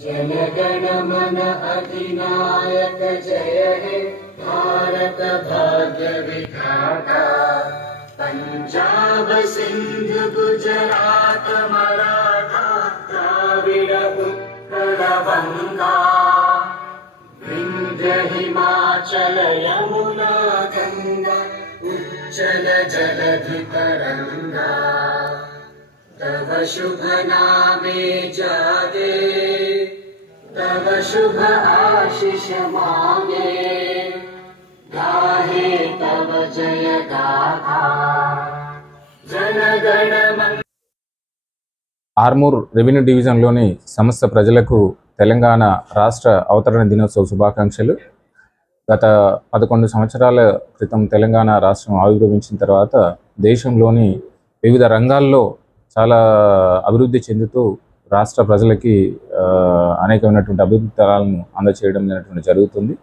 जनगण मन अधिनायक जय हे भारत भाग्य विधाता। पंजाब सिंध गुजरात मराठा द्राविड़ उत्कल गंगा, विंध्य हिमाचल यमुना गंगा उच्चल जलधि तरंगा। तव शुभ नामे जागे, तव शुभ आशीष मांगे, गाहे तव जय गाथा जनगण मन। ఆర్మూర్ రెవెన్యూ డివిజన్లోని సమస్త ప్రజలకు తెలంగాణ రాష్ట్ర అవతరణ దినోత్సవ శుభాకాంక్షలు. గత 11 సంవత్సరాల క్రితం తెలంగాణ రాష్ట్రం ఆవిర్భవించిన తర్వాత దేశంలోని వివిధ రంగాల్లో చాలా అభివృద్ధి చెందుతూ రాష్ట్ర ప్రజలకి అనేకమైనటువంటి అభివృద్ధి తరాలను అందచేయడం అనేటువంటి జరుగుతుంది.